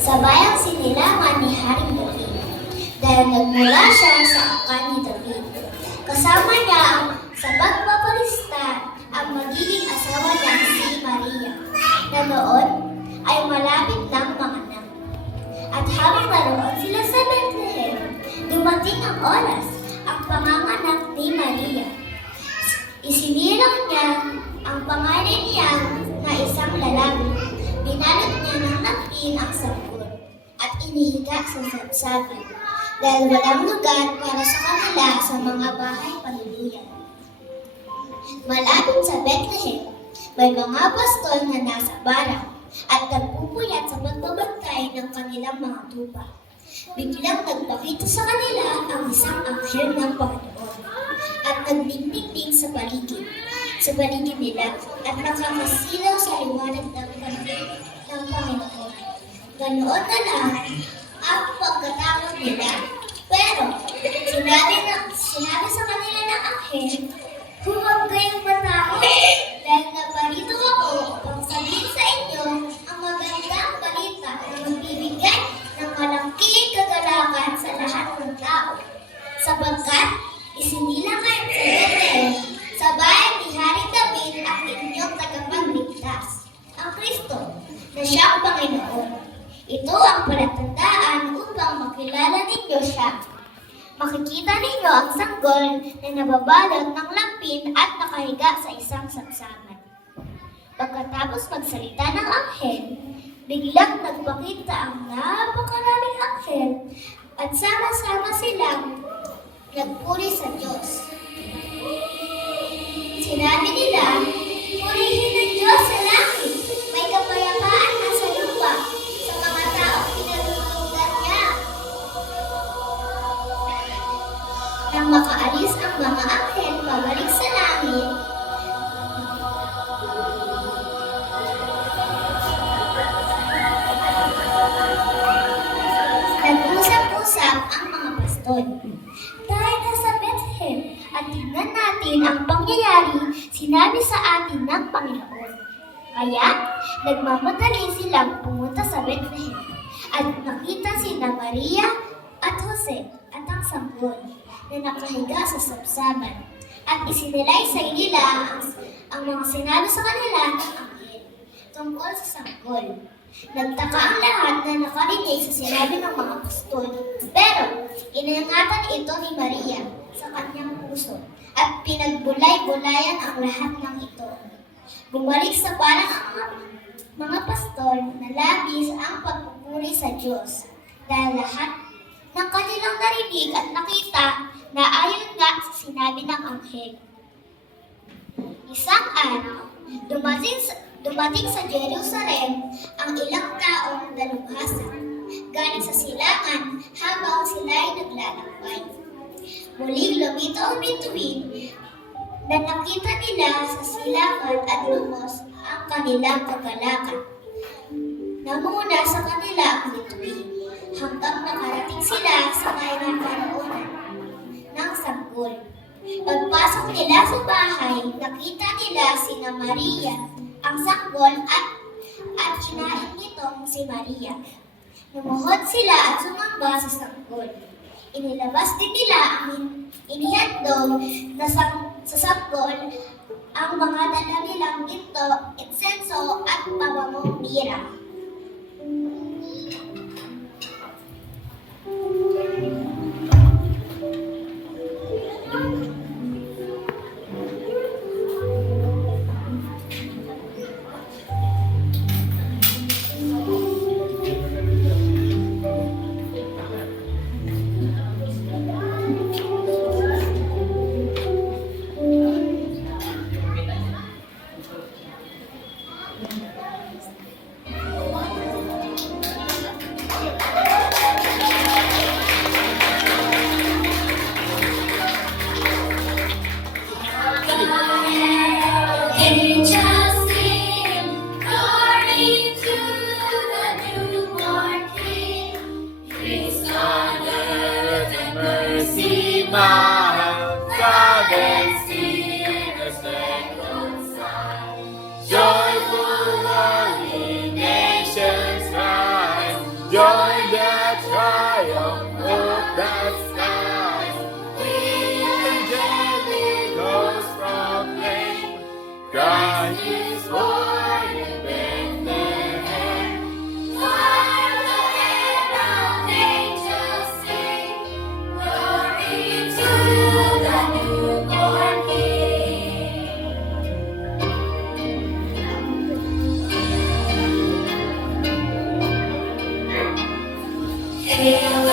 Sabayang sinilangan ni Haring David dahil nagmula siya sa angkan ni David. Kasama niya sa pagpapalista ang magiging asawa niya si Maria, na noon ay malapit ng manganak. At habang naroon sila sa Bethlehem, dumating ang oras ang panganganak ni Maria. Isinilang niya ang pangalan niya na isang lalaki. Binalot niya ng napkin ang sanggol at inihiga sa sabsaban dahil walang lugar para sa kanila sa mga bahay panuluyan. Malapit sa Bethlehem, may mga pastol na nasa barang at nagpupuyat sa pagbabantay ng kanilang mga tupa. Biglang nagpakita sa kanila ang isang anghel ng Panginoon at nagdingding sa paligid nila at nakakasilaw sa liwanag ng Panginoon. Ganoon na lang ang pagkatakot nila. Pero sinabi sa kanila ng anghel, huwag kayong matakot dahil naparito ako upang sabihin sa inyo ang magandang balita na magbibigay ng malaking kagalakan sa lahat ng tao. Sapagkat isinilang kayo sa Bethlehem sa bayan ni Haring David ang inyong tagapagligtas, ang Kristo, na siyang Panginoon. Ito ang palatandaan upang makilala ninyo siya. Makikita ninyo ang sanggol na nababalot ng lampin at nakahiga sa isang sabsaban. Pagkatapos magsalita ng anghel, biglang nagpakita ang napakaraming anghel at sama-sama silang nagpuri sa Diyos. Sinabi nila, purihin ng Diyos sa langit, may kapayapaan na sa lupa, sa mga taong pinalulungan niya. Nang makaalis ang mga anghel pabalik sa langit, nag-usap-usap ang mga pastol. Tayo na sa Bethlehem at tingnan natin ang pangyayari sinabi sa atin ng Panginoon. Kaya, nagmamadali silang pumunta sa Bethlehem at nakita sina Maria at Jose at ang sanggol na nakahiga sa sabsaban at isinalaysay nila ang mga sinabi sa kanila ng anghel tungkol sa sanggol. Nagtaka ang lahat na nakarinig sa sinabi ng mga pastol, pero iningatan ito ni Maria sa kanyang puso at pinagbulay-bulayan ang lahat ng ito. Bumalik sa parang ang mga pastol na labis ang pagpupuri sa Diyos dahil lahat ng kanilang narinig at nakita na ayon nga sa sinabi ng anghel. Isang araw, dumating sa Jerusalem ang ilang taong dalubhasa galing sa silangan habang sila ay naglalakbay. Muling lumitaw ang bituin na nakita nila sa silangan at lumos ang kanilang kagalakan. Namuna sa kanila ang bituin hanggang nakarating sila sa kainan-kanoonan ng sanggol. Pagpasok nila sa bahay, nakita nila sina Maria, ang sanggol at inain nitong si Maria. Lumuhod sila at sumamba sa sanggol. Inilabas din nila ang inihandog na sa sanggol ang mga dala nilang ginto, insenso at pabangong mira. joy the triumph of the skies. Angels proclaim, Christ is born in Bethlehem. While the herald angels sing, glory to the newborn King. Hail